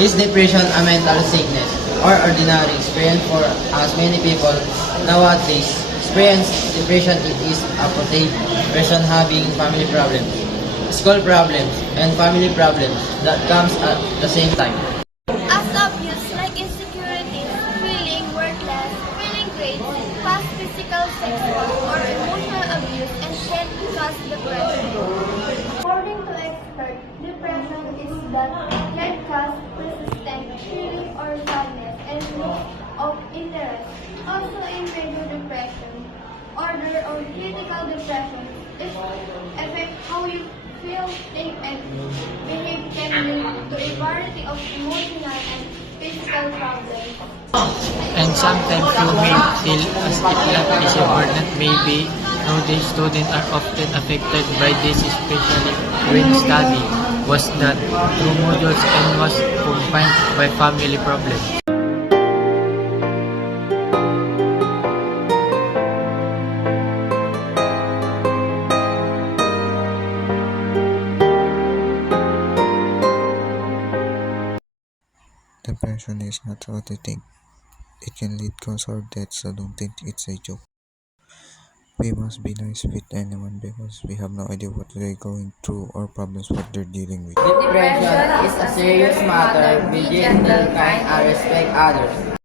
Is depression a mental sickness or ordinary experience for as many people nowadays experience depression? It is a person having family problems, school problems, and family problems that comes at the same time. As obvious like insecurities, feeling worthless, failing grades, past physical, sexual, or emotional abuse, and can cause depression. According to experts, depression is that can cause persistent feeling or sadness and loss of interest. Also in major depression, order or critical depression, it affects how you feel, think, and behave can lead to a variety of emotional and physical problems. And sometimes you may feel as if life is a burden. Maybe nowadays students are often affected by this, especially when study was not through modules and was confined by family problems. Depression is not what you think. It can lead cause or death, so don't think it's a joke. We must be nice with anyone because we have no idea what they're going through or problems what they're dealing with. Depression is a serious matter. Be gentle, kind, and respect others.